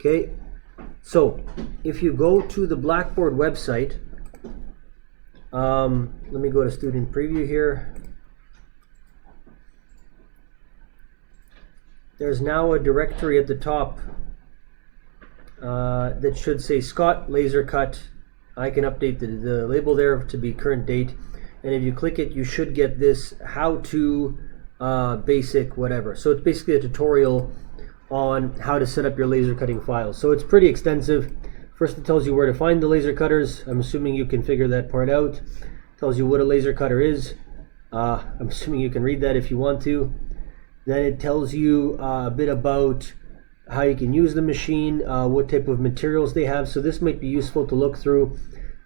Okay, so if you go to the Blackboard website, let me go to student preview here. There's now a directory at the top that should say Scott Laser Cut. I can update the label there to be current date, and if you click it, you should get this how to basic whatever. So it's basically a tutorial on how to set up your laser cutting files. So it's pretty extensive. First it tells you where to find the laser cutters. I'm assuming you can figure that part out. It tells you what a laser cutter is. I'm assuming you can read that if you want to. Then it tells you a bit about how you can use the machine, what type of materials they have. So this might be useful to look through.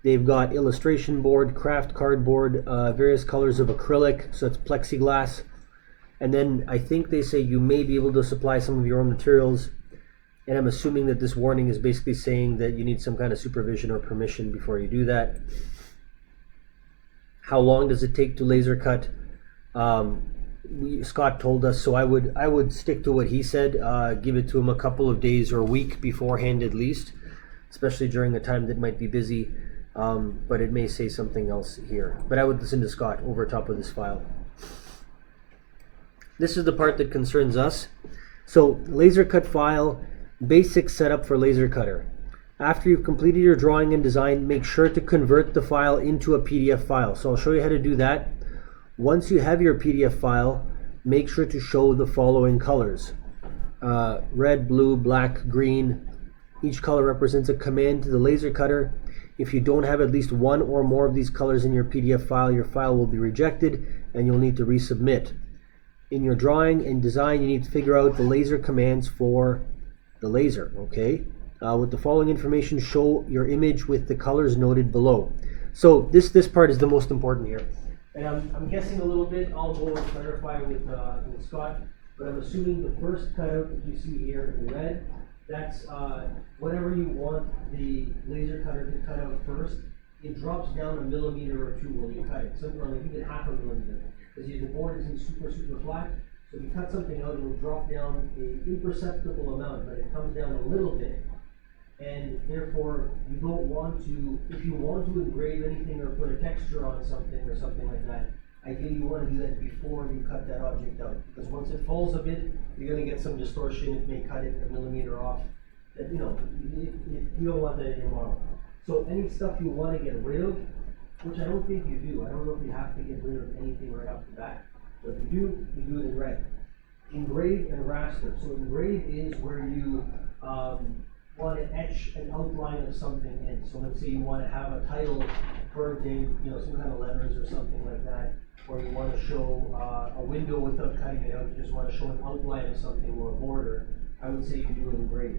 They've got illustration board, craft cardboard, various colors of acrylic, so it's plexiglass. And then I think they say you may be able to supply some of your own materials. And I'm assuming that this warning is basically saying that you need some kind of supervision or permission before you do that. How long does it take to laser cut? Scott told us, so I would stick to what he said. Give it to him a couple of days or a week beforehand at least, especially during a time that might be busy. But it may say something else here. But I would listen to Scott over top of this file. This is the part that concerns us. So laser cut file, basic setup for laser cutter. After you've completed your drawing and design, make sure to convert the file into a PDF file. So I'll show you how to do that. Once you have your PDF file, make sure to show the following colors. Red, blue, black, green. Each color represents a command to the laser cutter. If you don't have at least one or more of these colors in your PDF file, your file will be rejected and you'll need to resubmit. In your drawing and design, you need to figure out the laser commands for the laser, okay? With the following information, show your image with the colors noted below. So this part is the most important here. And I'm guessing a little bit. I'll go and clarify with Scott, but I'm assuming the first cutout that you see here in red, that's whatever you want the laser cutter to cut out first. It drops down a millimeter or two when you cut it, something like even half a millimeter, because the board isn't super flat. So if you cut something out, it will drop down an imperceptible amount, but it comes down a little bit. And therefore, you don't want to, if you want to engrave anything or put a texture on something or something like that, ideally you want to do that before you cut that object out. Because once it falls a bit, you're going to get some distortion. It may cut it a millimeter off. That, you know, you don't want that in your model. So any stuff you want to get rid of, which I don't think you do. I don't know if you have to get rid of anything right off the bat. But if you do it in red. Engrave and raster. So engrave is where you want to etch an outline of something in. So let's say you want to have a title burnt in, you know, some kind of letters or something like that, or you want to show a window without cutting it out. You just want to show an outline of something or a border. I would say you do an engrave.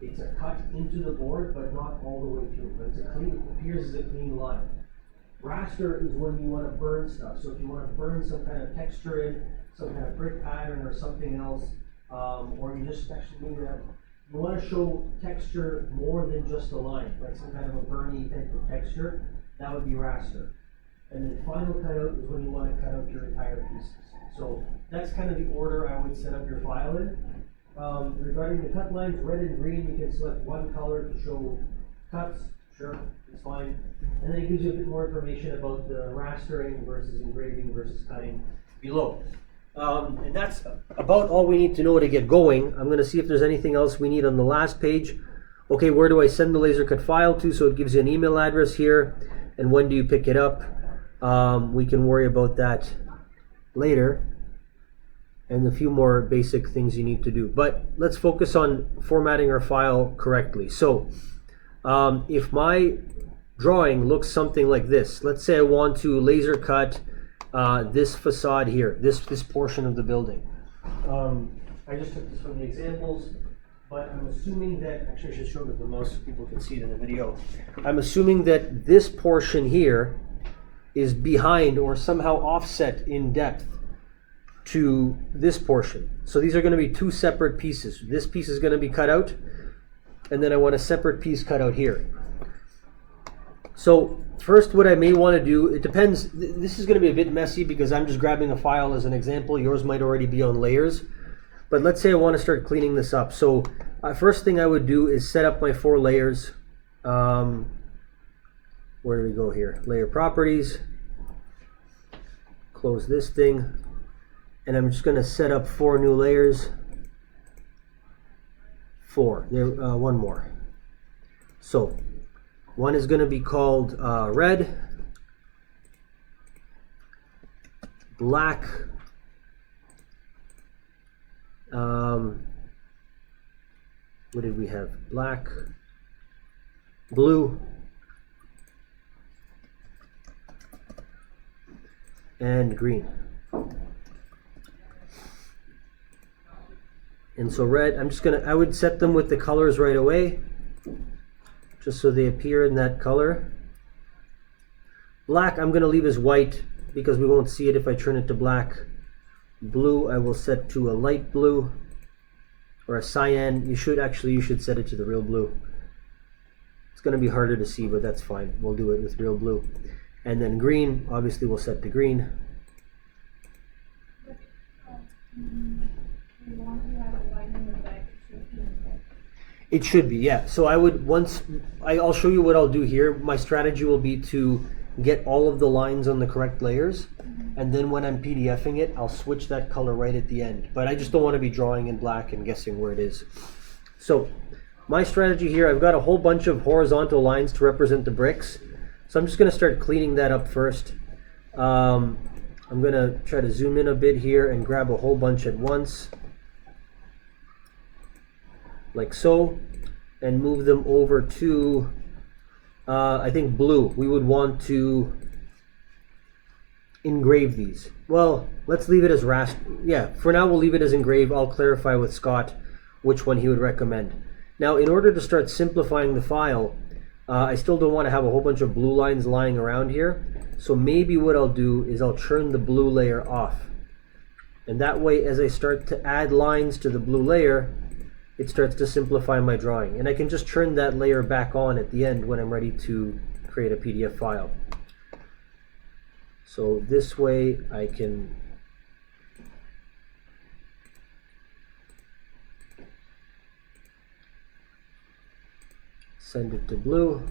It's a cut into the board, but not all the way through. But it's a clean. It appears as a clean line. Raster is when you want to burn stuff. So if you want to burn some kind of texture in, some kind of brick pattern or something else, or you just actually you want to show texture more than just a line, like some kind of a burny type of texture, that would be raster. And then final cutout is when you want to cut out your entire pieces. So that's kind of the order I would set up your file in. Regarding the cut lines, red and green, you can select one color to show cuts. Sure, it's fine. And then it gives you a bit more information about the rastering versus engraving versus cutting below. And that's about all we need to know to get going. I'm going to see if there's anything else we need on the last page. Okay, where do I send the laser cut file to? So it gives you an email address here. And when do you pick it up? We can worry about that later. And a few more basic things you need to do. But let's focus on formatting our file correctly. So if my drawing looks something like this, let's say I want to laser cut this facade here, this portion of the building. I just took this from the examples, but I'm assuming that, actually I should show it with the mouse so people can see it in the video. I'm assuming that this portion here is behind or somehow offset in depth to this portion. So these are going to be two separate pieces. This piece is going to be cut out, and then I want a separate piece cut out here. So first, what I may want to do, it depends. This is going to be a bit messy because I'm just grabbing a file as an example. Yours might already be on layers. But let's say I want to start cleaning this up. So First thing I would do is set up my 4 layers. Where do we go here? Layer properties. Close this thing. And I'm just going to set up 4 new layers. 4. There, one more. So, one is going to be called red, black, what did we have? Black, blue, and green. And so red, I would set them with the colors right away, just so they appear in that color. Black I'm going to leave as white because we won't see it if I turn it to black. Blue I will set to a light blue or a cyan. You should set it to the real blue. It's going to be harder to see, but that's fine. We'll do it with real blue. And then green, obviously we'll set to green. It should be, yeah. So I'll show you what I'll do here. My strategy will be to get all of the lines on the correct layers, and then when I'm PDFing it, I'll switch that color right at the end. But I just don't want to be drawing in black and guessing where it is. So my strategy here, I've got a whole bunch of horizontal lines to represent the bricks. So I'm just going to start cleaning that up first. I'm going to try to zoom in a bit here and grab a whole bunch at once, like so, and move them over to, I think blue. We would want to engrave these. Well, let's leave it as raster. Yeah, for now we'll leave it as engrave. I'll clarify with Scott which one he would recommend. Now, in order to start simplifying the file, I still don't want to have a whole bunch of blue lines lying around here. So maybe what I'll do is I'll turn the blue layer off. And that way, as I start to add lines to the blue layer, it starts to simplify my drawing. And I can just turn that layer back on at the end when I'm ready to create a PDF file. So this way I can send it to blue.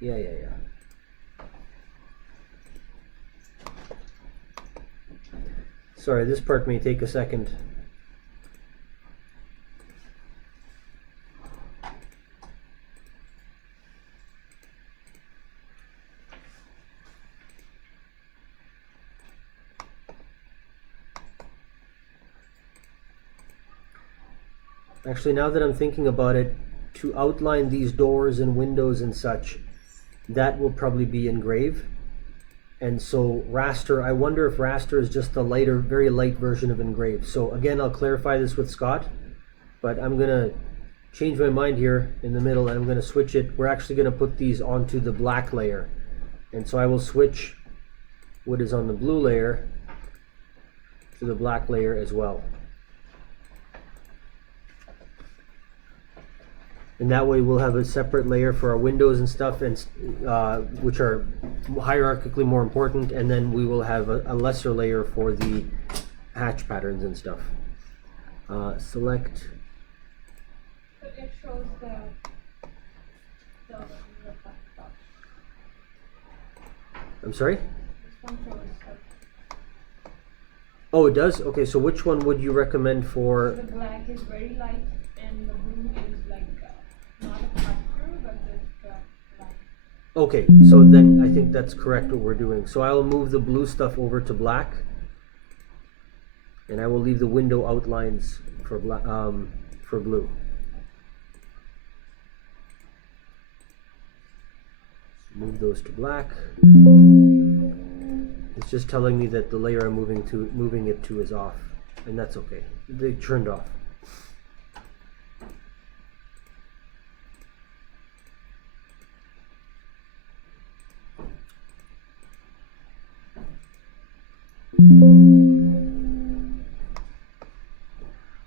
Yeah. Sorry, this part may take a second. Actually, now that I'm thinking about it, to outline these doors and windows and such, that will probably be engrave. And so raster, I wonder if raster is just a lighter, very light version of engrave. So again, I'll clarify this with Scott, but I'm going to change my mind here in the middle, and I'm going to switch it. We're actually going to put these onto the black layer. And so I will switch what is on the blue layer to the black layer as well. And that way we'll have a separate layer for our windows and stuff, and which are hierarchically more important, and then we will have a lesser layer for the hatch patterns and stuff. Select. But it shows the I'm sorry? This one shows Oh, it does? Okay, so which one would you recommend for? the black is very light and the blue is like not a cut through, but just black. Okay, so then I think that's correct what we're doing. So I'll move the blue stuff over to black, and I will leave the window outlines for blue. Move those to black. It's just telling me that the layer I'm moving it to is off, and that's okay. They turned off.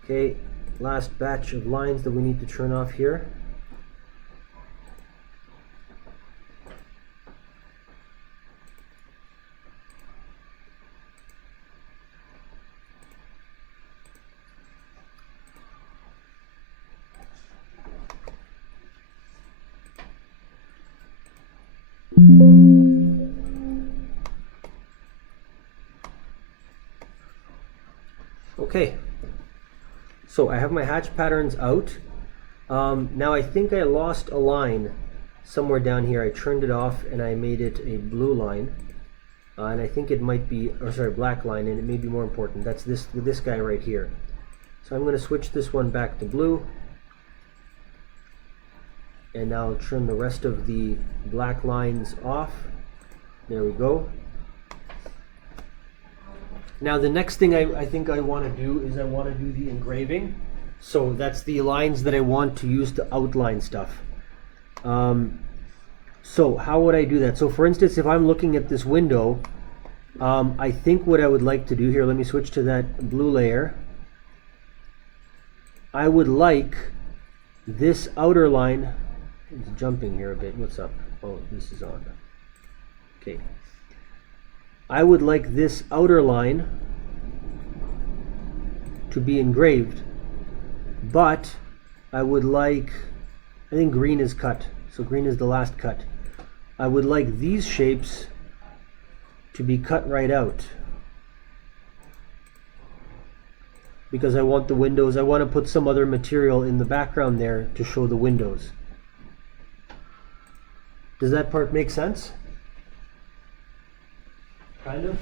Okay, last batch of lines that we need to turn off here. So I have my hatch patterns out. Now I think I lost a line somewhere down here. I turned it off and I made it a blue line. And I think it might be, or sorry, black line, and it may be more important. That's this guy right here. So I'm going to switch this one back to blue. And now turn the rest of the black lines off. There we go. Now the next thing I think I want to do is I want to do the engraving. So that's the lines that I want to use to outline stuff. So how would I do that? So for instance, if I'm looking at this window, I think what I would like to do here, let me switch to that blue layer. I would like this outer line, it's jumping here a bit, what's up? Oh, this is on. Okay. I would like this outer line to be engraved, but I would like, I think green is cut, so green is the last cut. I would like these shapes to be cut right out because I want the windows, I want to put some other material in the background there to show the windows. Does that part make sense? Kind of.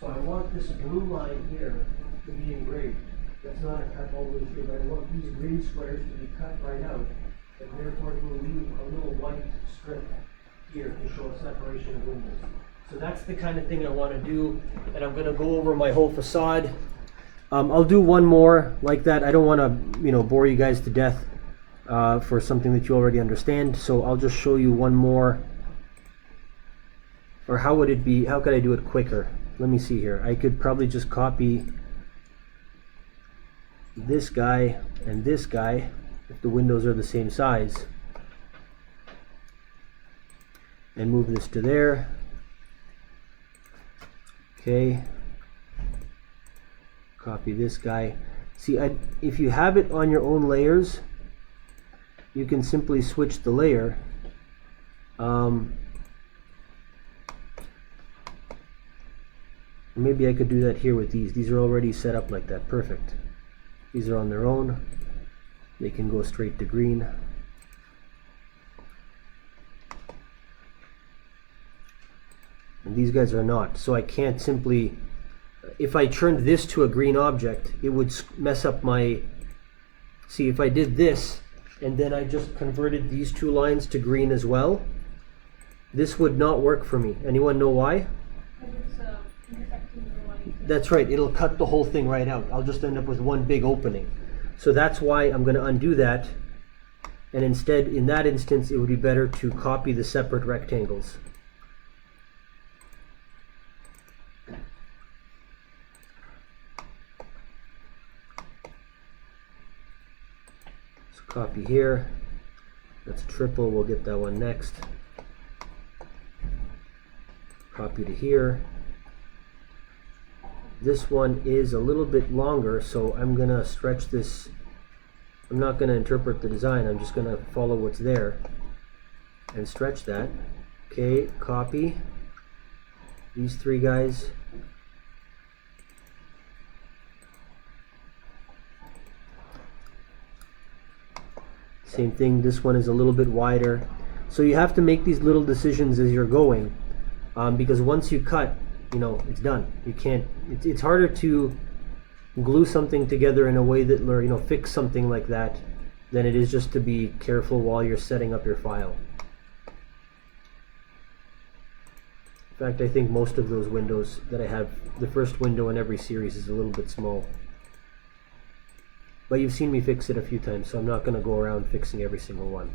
So I want this blue line here to be engraved. That's not a cut all the way through, but I want these green squares to be cut right out, and therefore it will leave a little white strip here to show a separation of windows. So that's the kind of thing I want to do, and I'm going to go over my whole facade. I'll do one more like that. I don't want to, bore you guys to death for something that you already understand. So I'll just show you one more. Or how would it be? How could I do it quicker? Let me see here. I could probably just copy this guy and this guy if the windows are the same size, and move this to there. Okay. Copy this guy. See, if you have it on your own layers, you can simply switch the layer. Maybe I could do that here with these. These are already set up like that. Perfect. These are on their own. They can go straight to green. And these guys are not. So I can't simply, if I turned this to a green object, it would mess up my, see, if I did this and then I just converted these two lines to green as well, this would not work for me. Anyone know why? That's right, it'll cut the whole thing right out. I'll just end up with one big opening. So that's why I'm going to undo that, and instead, in that instance, it would be better to copy the separate rectangles. So copy here, that's a triple, we'll get that one next. Copy to here. This one is a little bit longer, so I'm going to stretch this. I'm not going to interpret the design, I'm just going to follow what's there and stretch that. Okay, copy these three guys. Same thing, this one is a little bit wider. So you have to make these little decisions as you're going, because once you cut, it's done. You can't, it's harder to glue something together in a way that, fix something like that than it is just to be careful while you're setting up your file. In fact, I think most of those windows that I have, the first window in every series is a little bit small. But you've seen me fix it a few times, so I'm not going to go around fixing every single one.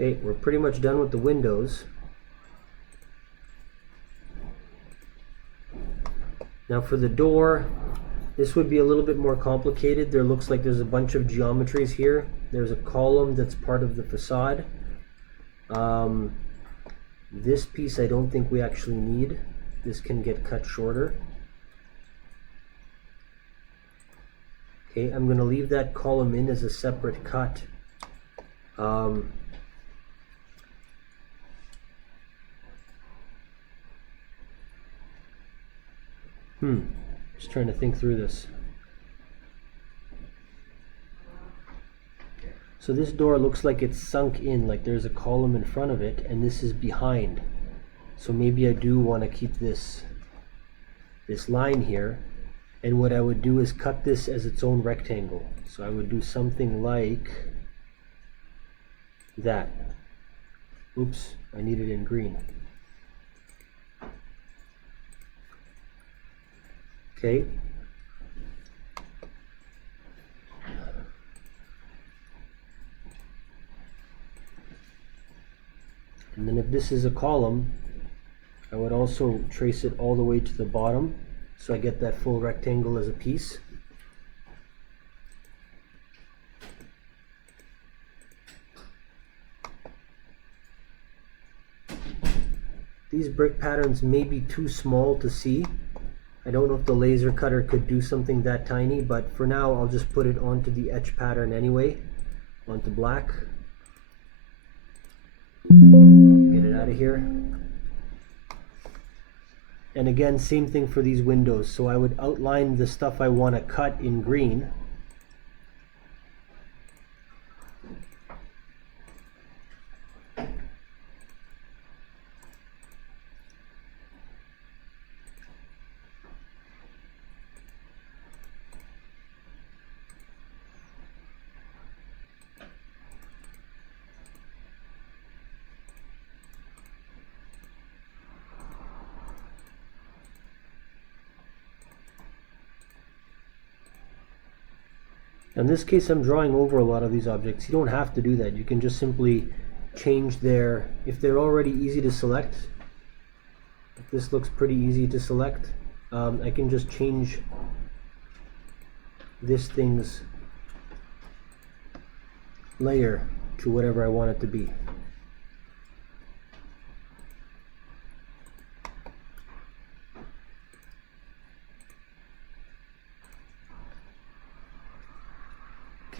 Okay, we're pretty much done with the windows. Now for the door, this would be a little bit more complicated. There looks like there's a bunch of geometries here. There's a column that's part of the facade. This piece I don't think we actually need. This can get cut shorter. Okay, I'm going to leave that column in as a separate cut. Just trying to think through this. So this door looks like it's sunk in, like there's a column in front of it, and this is behind. So maybe I do want to keep this line here. And what I would do is cut this as its own rectangle. So I would do something like that. Oops, I need it in green. Okay. And then if this is a column, I would also trace it all the way to the bottom so I get that full rectangle as a piece. These brick patterns may be too small to see. I don't know if the laser cutter could do something that tiny, but for now I'll just put it onto the etch pattern anyway, onto black. Get it out of here. And again, same thing for these windows. So I would outline the stuff I want to cut in green. In this case, I'm drawing over a lot of these objects. You don't have to do that. You can just simply change if they're already easy to select. If this looks pretty easy to select, I can just change this thing's layer to whatever I want it to be.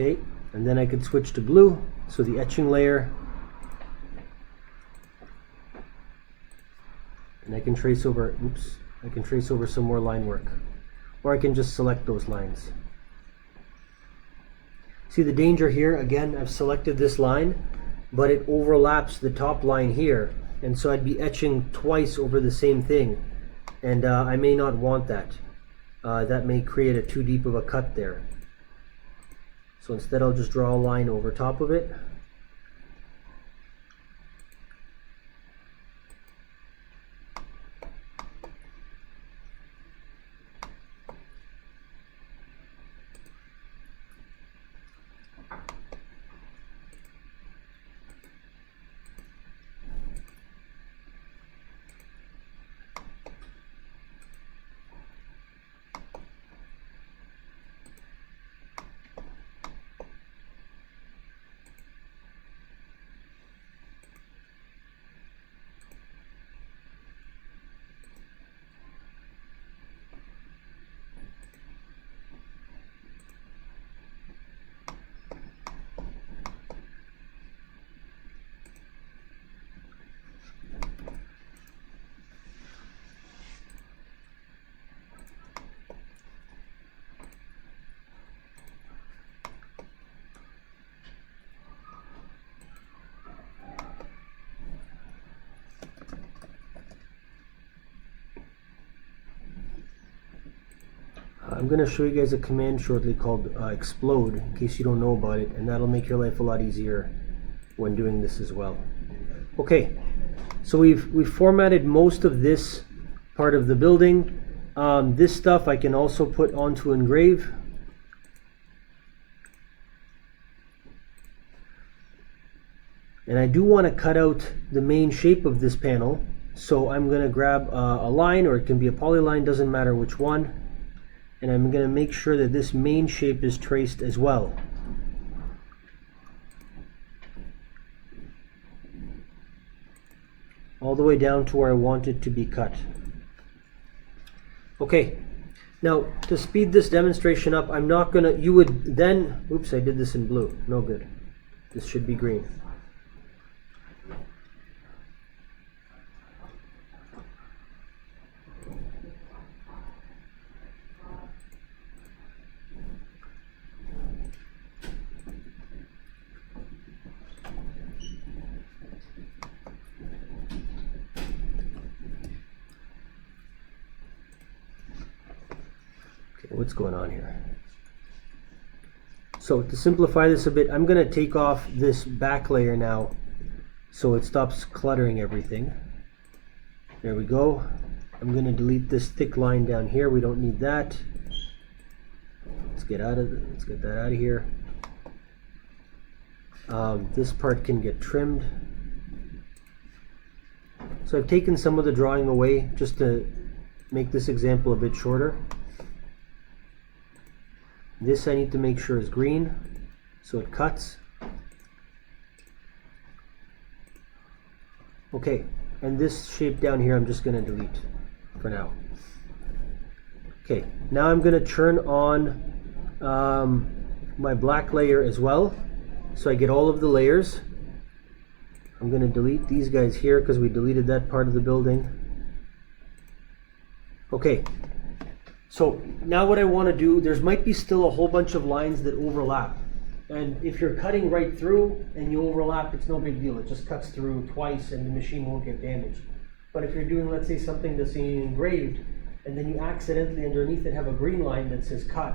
Okay, and then I can switch to blue, so the etching layer, and I can trace over, I can trace over some more line work, or I can just select those lines. See the danger here, again, I've selected this line, but it overlaps the top line here, and so I'd be etching twice over the same thing, and I may not want that. That may create a too deep of a cut there. So instead I'll just draw a line over top of it. I'm going to show you guys a command shortly called explode, in case you don't know about it, and that'll make your life a lot easier when doing this as well. Okay, so we've formatted most of this part of the building. This stuff I can also put onto engrave. And I do want to cut out the main shape of this panel. So I'm going to grab a line, or it can be a polyline, doesn't matter which one. And I'm going to make sure that this main shape is traced as well. All the way down to where I want it to be cut. Okay, now to speed this demonstration up, I'm not gonna, you would then, oops, I did this in blue, no good. This should be green. What's going on here? So to simplify this a bit, I'm going to take off this back layer now so it stops cluttering everything. There we go. I'm going to delete this thick line down here. We don't need that. Let's get that out of here. This part can get trimmed. So I've taken some of the drawing away just to make this example a bit shorter. This I need to make sure is green, so it cuts. Okay, and this shape down here I'm just going to delete for now. Okay, now I'm going to turn on my black layer as well, so I get all of the layers. I'm going to delete these guys here because we deleted that part of the building. Okay. So now what I want to do, there might be still a whole bunch of lines that overlap. And if you're cutting right through and you overlap, it's no big deal. It just cuts through twice and the machine won't get damaged. But if you're doing, let's say, something that's engraved, and then you accidentally underneath it have a green line that says cut,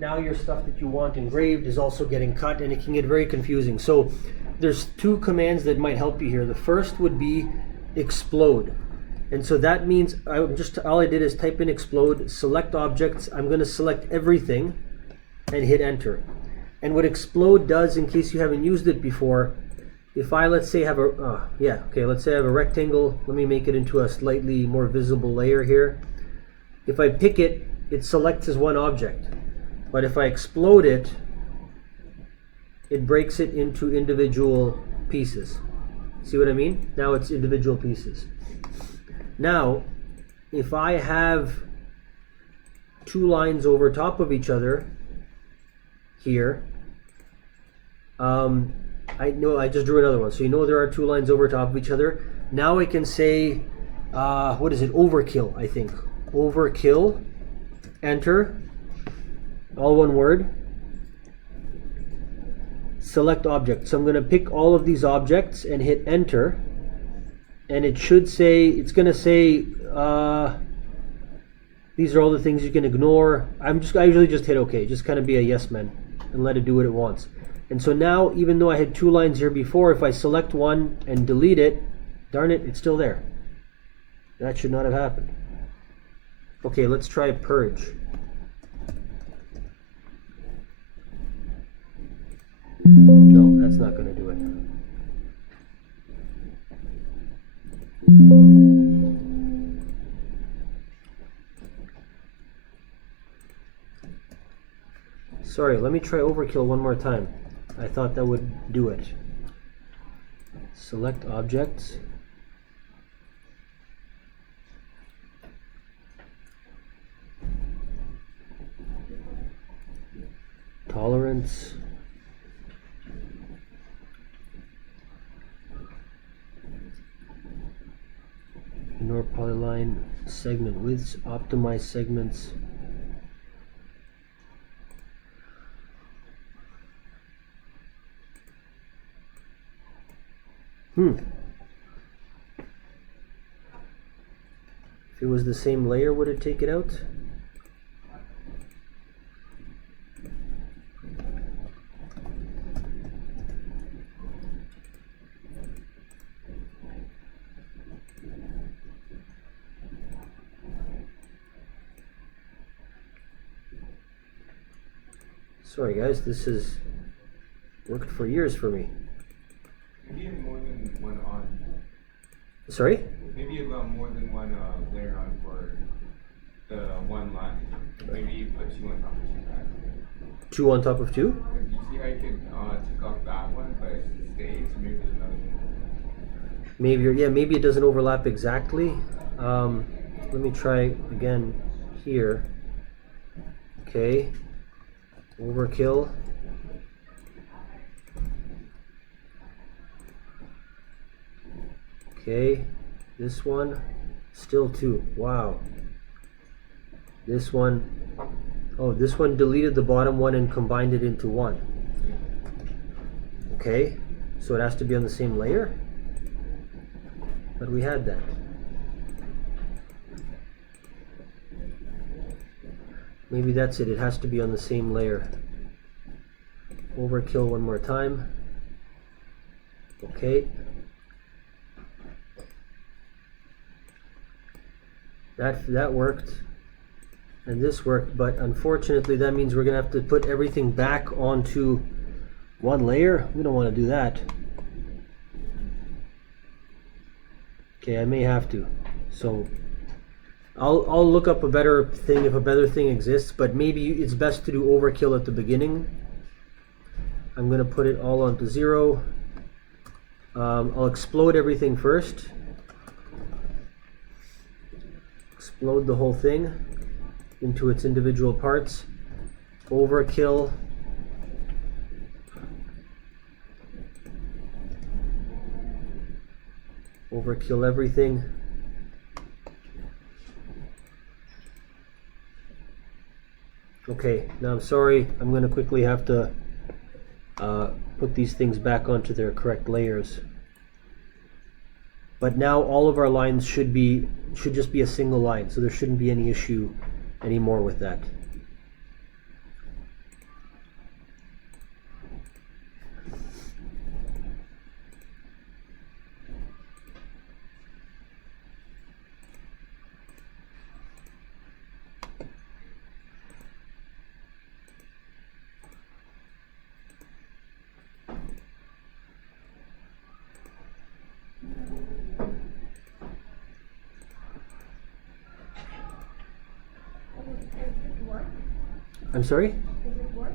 now your stuff that you want engraved is also getting cut, and it can get very confusing. So there's two commands that might help you here. The first would be explode. And so that means all I did is type in explode, select objects. I'm going to select everything and hit enter. And what explode does, in case you haven't used it before, if I, let's say, have let's say I have a rectangle. Let me make it into a slightly more visible layer here. If I pick it, it selects as one object. But if I explode it, it breaks it into individual pieces. See what I mean? Now it's individual pieces. Now, if I have two lines over top of each other here, I know I just drew another one, so you know there are two lines over top of each other. Now I can say, what is it? Overkill, I think. Overkill, enter, all one word. Select object. So I'm going to pick all of these objects and hit enter. And it should say, it's going to say, these are all the things you can ignore. I usually just hit OK, just kind of be a yes man and let it do what it wants. And so now, even though I had two lines here before, if I select one and delete it, darn it, it's still there. That should not have happened. Okay, let's try purge. No, that's not going to do it. Sorry, let me try overkill one more time. I thought that would do it. Select objects. Tolerance. Ignore polyline. Segment widths. Optimize segments. If it was the same layer, would it take it out? Sorry guys, this has worked for years for me. Sorry? Maybe you got more than one layer on for the one line. Maybe you put two on top of two back. Two on top of two? You see how you could take off that one, but it stays. Maybe there's another one. Maybe it doesn't overlap exactly. Let me try again here. Okay. Overkill. Okay. This one, still two. Wow. This one, oh, this one deleted the bottom one and combined it into one. Okay. So it has to be on the same layer? But we had that. Maybe that's it. It has to be on the same layer. Overkill one more time. Okay. That worked. And this worked, but unfortunately that means we're gonna have to put everything back onto one layer. We don't want to do that. Okay, I may have to. So I'll look up a better thing if a better thing exists, but maybe it's best to do overkill at the beginning. I'm gonna put it all onto 0. I'll explode everything first. Explode the whole thing into its individual parts. Overkill. Overkill everything. Okay, now I'm sorry, I'm going to quickly have to put these things back onto their correct layers. But now all of our lines should just be a single line, so there shouldn't be any issue anymore with that. I'm sorry? Does it work?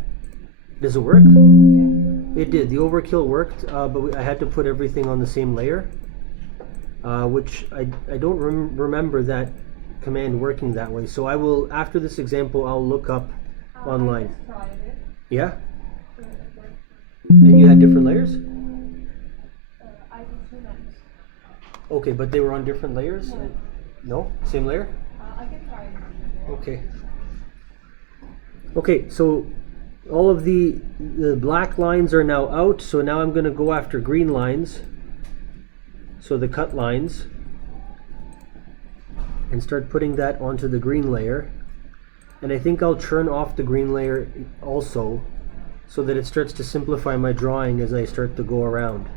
Does it work? Yeah. It did. The overkill worked, but I had to put everything on the same layer, which I don't remember that command working that way. So I will, after this example, I'll look up online. I just tried it. Yeah? So it worked. And you had different layers? I did 2 lines. Okay, but they were on different layers? No. No? Same layer? I can try it. Okay. Okay, so all of the black lines are now out, so now I'm going to go after green lines, so the cut lines, and start putting that onto the green layer. And I think I'll turn off the green layer also, so that it starts to simplify my drawing as I start to go around.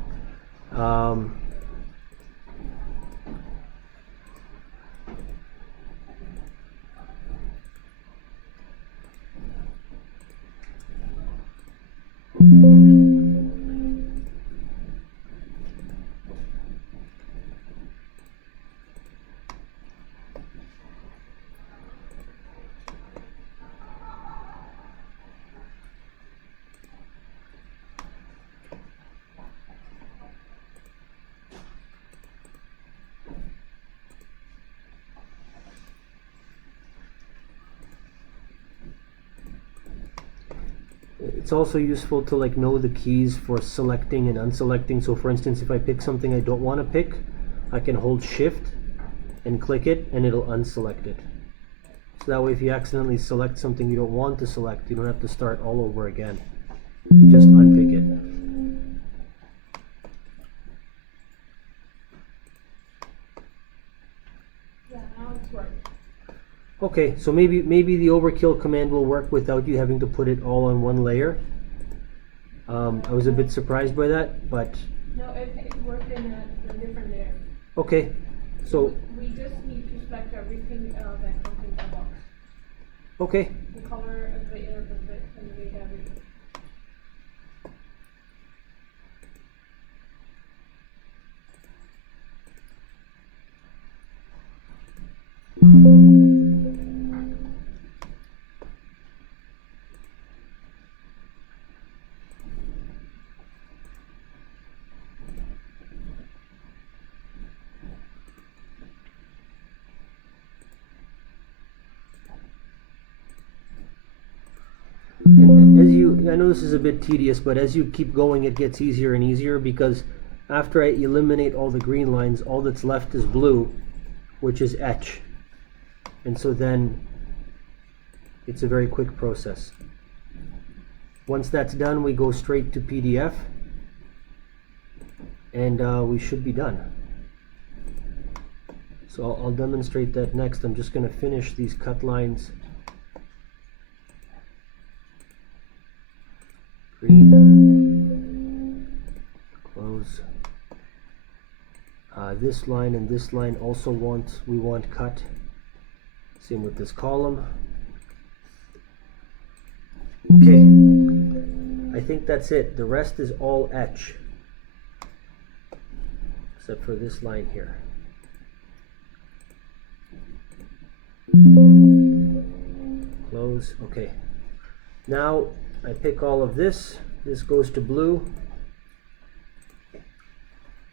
It's also useful to know the keys for selecting and unselecting. So for instance, if I pick something I don't want to pick, I can hold shift and click it and it'll unselect it. So that way if you accidentally select something you don't want to select, you don't have to start all over again. You just unpick it. Yeah, now it's working. Okay, so maybe the overkill command will work without you having to put it all on one layer. I was a bit surprised by that, but No, it worked in a different layer. okay. So We just need to select everything that comes in the box. okay, The color of the inner bit and the everything. I know this is a bit tedious, but as you keep going, it gets easier and easier, because after I eliminate all the green lines, all that's left is blue, which is etch. And so then it's a very quick process. Once that's done, we go straight to PDF, and we should be done. So I'll demonstrate that next. I'm just going to finish these cut lines. Green, close. This line and this line also we want cut. Same with this column. Okay, I think that's it. The rest is all etch, except for this line here. Close. Okay. Now I pick all of this. This goes to blue.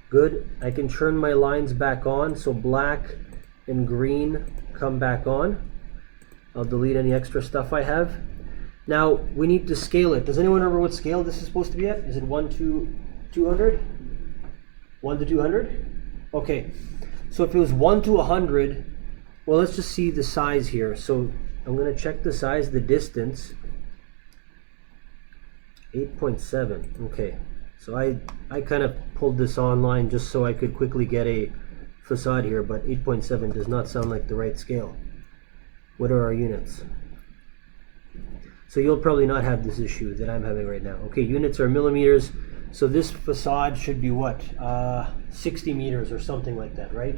Good. I can turn my lines back on, so black and green come back on. I'll delete any extra stuff I have. Now we need to scale it. Does anyone remember what scale this is supposed to be at? Is it 1 to 200? 1 to 200? Okay. So if it was 1 to 100, well, let's just see the size here. So I'm going to check the size, the distance. 8.7. Okay. So I kind of pulled this online just so I could quickly get a facade here, but 8.7 does not sound like the right scale. What are our units? So you'll probably not have this issue that I'm having right now. Okay, units are millimeters. So this facade should be what? 60 meters or something like that, right?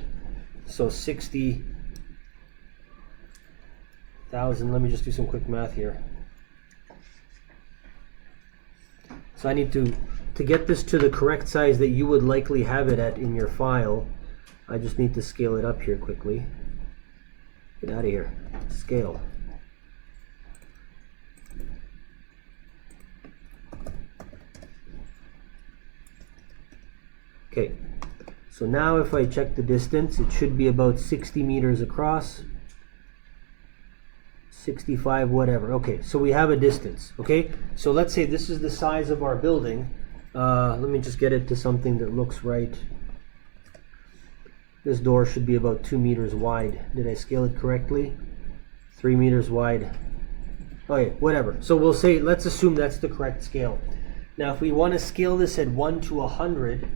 So 60,000. Let me just do some quick math here. So I need to get this to the correct size that you would likely have it at in your file. I just need to scale it up here quickly. Get out of here. Scale. Okay, so now if I check the distance, it should be about 60 meters across, 65, whatever. Okay, so we have a distance. Okay, so let's say this is the size of our building. Let me just get it to something that looks right. This door should be about 2 meters wide. Did I scale it correctly? 3 meters wide. Okay, whatever. So we'll say, let's assume that's the correct scale. Now if we want to scale this at 1 to 100,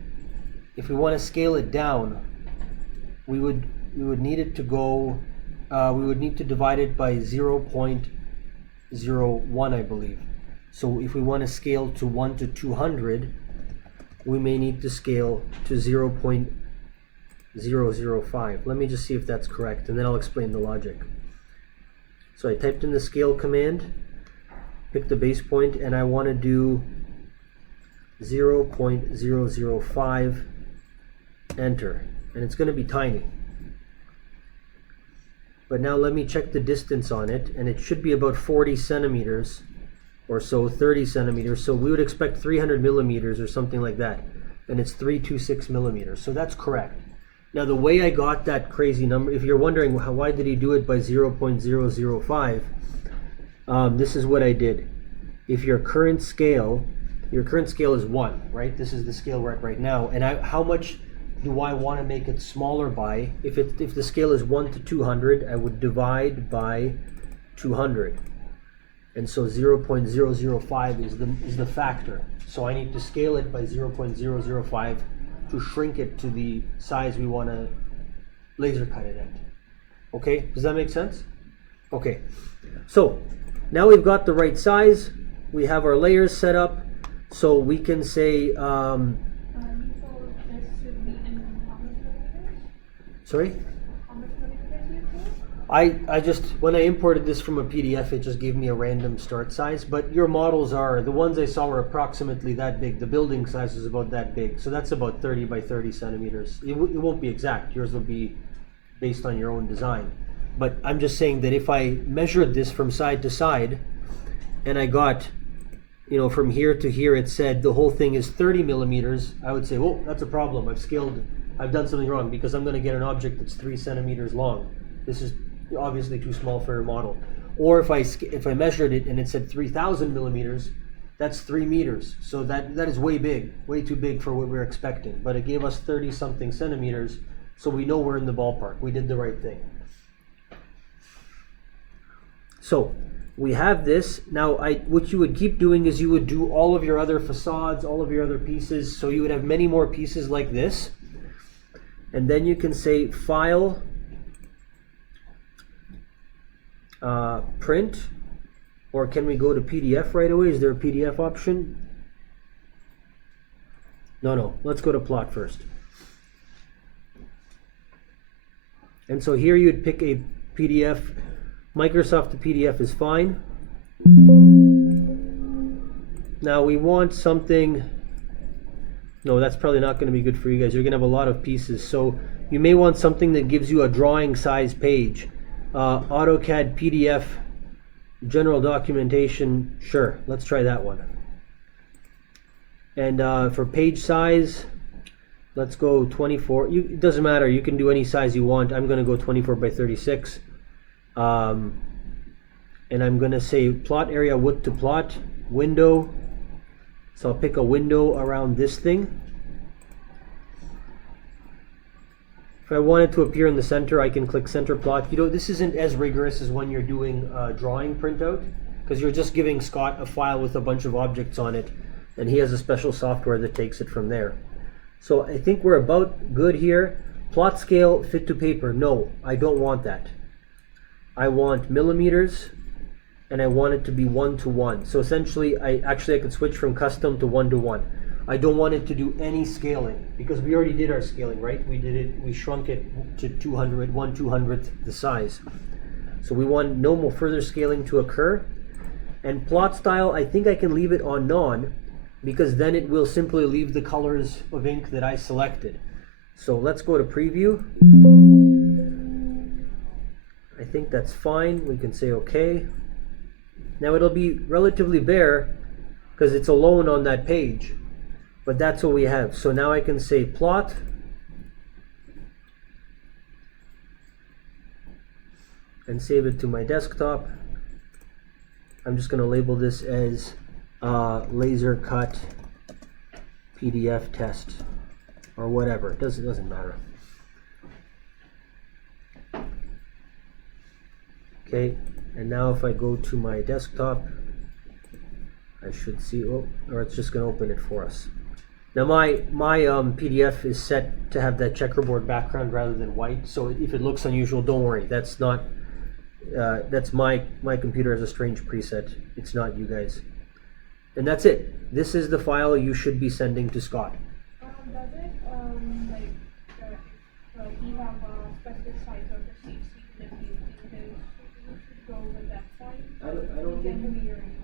if we want to scale it down, we would need it to go, we would need to divide it by 0.01, I believe. So if we want to scale to 1 to 200, we may need to scale to 0.005. Let me just see if that's correct, and then I'll explain the logic. So I typed in the scale command, pick the base point, and I want to do 0.005, enter, and it's going to be tiny. But now let me check the distance on it, and it should be about 40 centimeters or so, 30 centimeters. So we would expect 300 millimeters or something like that, and it's 326 millimeters. So that's correct. Now the way I got that crazy number, if you're wondering why did he do it by 0.005, this is what I did. If your current scale is 1, right? This is the scale we're at right now, and how much do I want to make it smaller by? If the scale is 1 to 200, I would divide by 200, and so 0.005 is the factor. So I need to scale it by 0.005 to shrink it to the size we want to laser cut it at. Okay, does that make sense? Okay, so now we've got the right size. We have our layers set up, so we can say. Sorry? I just, when I imported this from a PDF, it just gave me a random start size, but your models are, the ones I saw were approximately that big. The building size is about that big, so that's about 30 by 30 centimeters. It won't be exact. Yours will be based on your own design. But I'm just saying that if I measured this from side to side, and I got, from here to here, it said the whole thing is 30 millimeters, I would say, oh, that's a problem. I've done something wrong, because I'm going to get an object that's 3 centimeters long. This is obviously too small for your model. Or if I measured it and it said 3,000 millimeters, That's 3 meters. So that is way big, way too big for what we were expecting. But it gave us 30 something centimeters, so we know we're in the ballpark. We did the right thing. So we have this. Now what you would keep doing is you would do all of your other facades, all of your other pieces. So you would have many more pieces like this. And then you can say File, Print, or can we go to PDF right away? Is there a PDF option? No, let's go to Plot first. And so here you'd pick a PDF. Microsoft to PDF is fine. Now we want something. No, that's probably not going to be good for you guys. You're going to have a lot of pieces. So you may want something that gives you a drawing size page. AutoCAD PDF, general documentation. Sure, let's try that one. And for page size, let's go 24. It doesn't matter. You can do any size you want. I'm going to go 24 by 36. And I'm going to say plot area width to plot, window. So I'll pick a window around this thing. If I want it to appear in the center, I can click center plot. You know, this isn't as rigorous as when you're doing drawing printout, because you're just giving Scott a file with a bunch of objects on it, and he has a special software that takes it from there. So I think we're about good here. Plot scale, fit to paper. No, I don't want that. I want millimeters, and I want it to be 1:1. So essentially, I could switch from custom to 1:1. I don't want it to do any scaling, because we already did our scaling, right? We shrunk it to 1/200th the size. So we want no more further scaling to occur. And plot style, I think I can leave it on none, because then it will simply leave the colors of ink that I selected. So let's go to preview. I think that's fine. We can say OK. Now it'll be relatively bare because it's alone on that page, but that's what we have. So now I can say plot, and save it to my desktop. I'm just going to label this as laser cut PDF test or whatever. It doesn't matter. Okay, and now if I go to my desktop, I should see, or it's just going to open it for us. Now my PDF is set to have that checkerboard background rather than white, so if it looks unusual, don't worry. That's not, that's my computer has a strange preset. It's not you guys. And that's it. This is the file you should be sending to Scott. Does it, you have a specific size of the seat that you think go with that size? I don't think rearrange.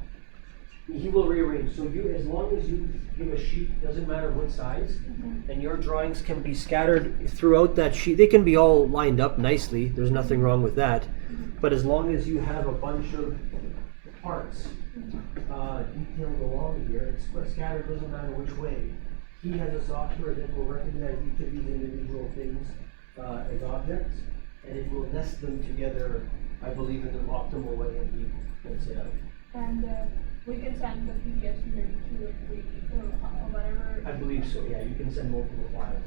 he will rearrange. So you, as long as you give a sheet, doesn't matter what size, and your drawings can be scattered throughout that sheet. They can be all lined up nicely. There's nothing wrong with that. But as long as you have a bunch of parts detailed along here, it's scattered, doesn't matter which way. He has a software that will recognize each of these individual things as objects, and it will nest them together, I believe, in the optimal way that he prints it out. And we can send the PDFs maybe 2 or 3 or whatever. I believe so, yeah. You can send multiple files.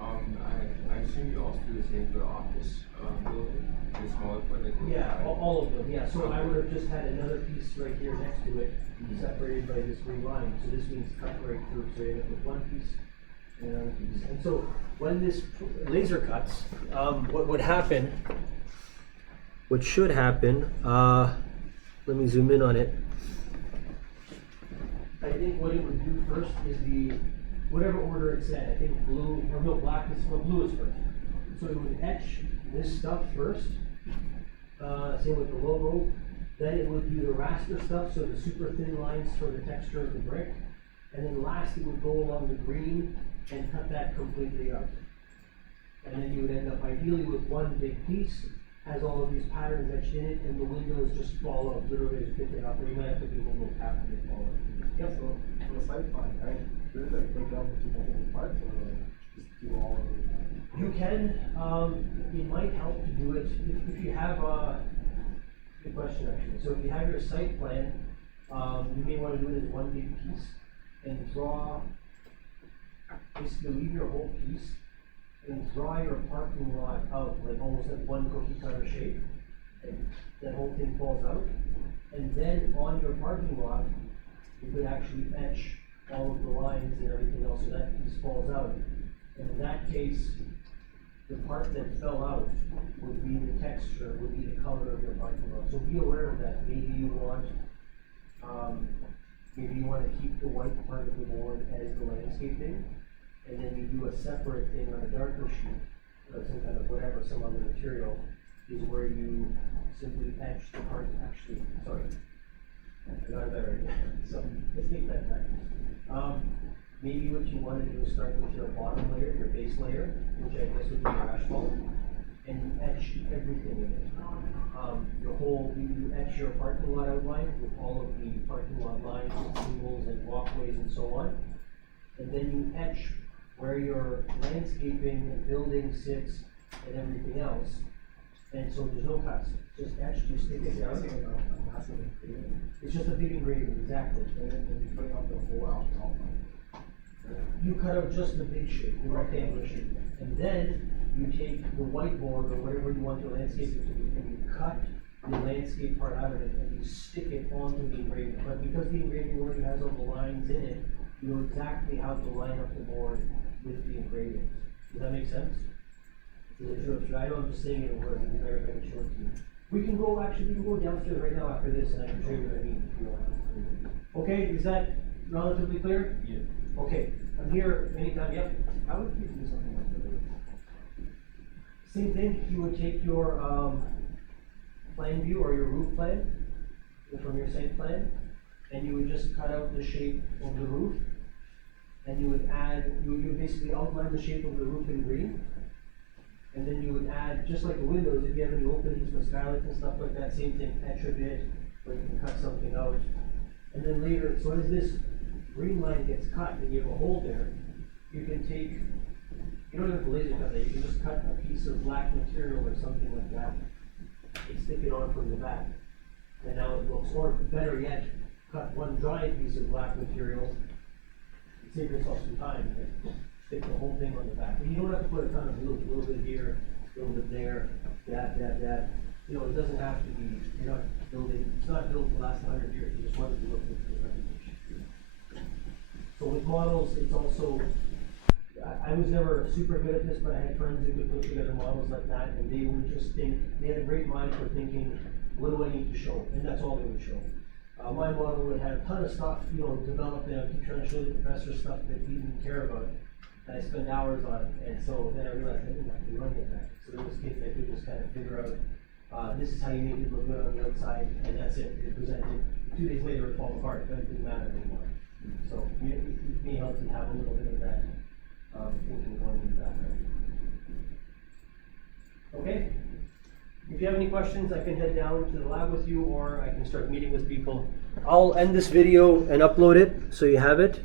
I assume you also do the same for the office building, the smaller project. Yeah, all of them, yeah. So I would have just had another piece right here next to it, separated by this green line. So this means cut right through. So you have to put one piece and another piece. And so when this laser cuts, what would happen, what should happen, let me zoom in on it. I think what it would do first is whatever order it said. I think blue, or no, black is, well, blue is first. So it would etch this stuff first, same with the logo. Then it would do the raster stuff, so the super thin lines for the texture of the brick. And then last it would go along the green and cut that completely out. And then you would end up ideally with one big piece, has all of these patterns etched in it, and the windows just fall out, literally just pick it up, or you might have to do a little tap and it fall out. Yep. So for the site plan, right? Should it like break down into multiple parts or like just do all of it? You can, it might help to do it if you have good question actually. So if you have your site plan, you may want to do it as one big piece and draw, basically leave your whole piece and draw your parking lot out like almost like one cookie cutter shape. And that whole thing falls out. And then on your parking lot, you could actually etch all of the lines and everything else so that piece falls out. And in that case, the part that fell out would be the texture, would be the color of your parking lot. So be aware of that. Maybe you want to keep the white part of the board as the landscaping, and then you do a separate thing on a darker sheet, or some kind of whatever, some other material, is where you simply etch the part. Actually, sorry, I got a better idea. So let's take that back. Maybe what you want to do is start with your bottom layer, your base layer, which I guess would be your asphalt, and you etch everything in it. You etch your parking lot outline with all of the parking lot lines and symbols and walkways and so on. And then you etch where your landscaping and building sits and everything else. And so there's no cuts, just etched, you stick it down. It's just a big engraving, exactly. And then you put out the whole outline. You cut out just the big shape, the rectangular shape, and then you take the whiteboard or whatever you want your landscaping to be, and you cut the landscape part out of it, and you stick it onto the engraving. But because the engraving already has all the lines in it, you know exactly how to line up the board with the engraving. Does that make sense? Is it true? I know I'm just saying it in words, it'd be very, very short to you. We can go downstairs right now after this, and I can show you what I mean if you want. Okay, is that relatively clear? Yeah. Okay, I'm here anytime, yep. How would you do something like that? Same thing, you would take your plan view or your roof plan from your site plan, and you would just cut out the shape of the roof, and you would would basically outline the shape of the roof in green, and then you would add, just like the windows, if you have any openings for skylights and stuff like that, same thing, etch a bit, where you can cut something out. And then later, so as this green line gets cut and you have a hole there, you can take, you don't have to laser cut that, you can just cut a piece of black material or something like that and stick it on from the back. And now it looks, or better yet, cut one dry piece of black material, save yourself some time, and stick the whole thing on the back. And you don't have to put a ton of glue, a little bit here, a little bit there, that. You know, it doesn't have to be, you're not building, it's not built to last 100 years, you just want it to look good for the reputation. So with models, it's also, I was never super good at this, but I had friends who could put together models like that, and they would just think, they had a great mind for thinking, what do I need to show? And that's all they would show. My model would have a ton of stuff, you know, developed, and I keep trying to show the professor stuff that he didn't care about. And I spent hours on it, and so then I realized I didn't have to be running it back. So there was kids that could just kind of figure out, this is how you make it look good on the outside, and that's it. It presented. 2 days later, it fall apart, but it didn't matter anymore. So it may help you have a little bit of that thinking going into that. Okay? If you have any questions, I can head down to the lab with you, or I can start meeting with people. I'll end this video and upload it so you have it.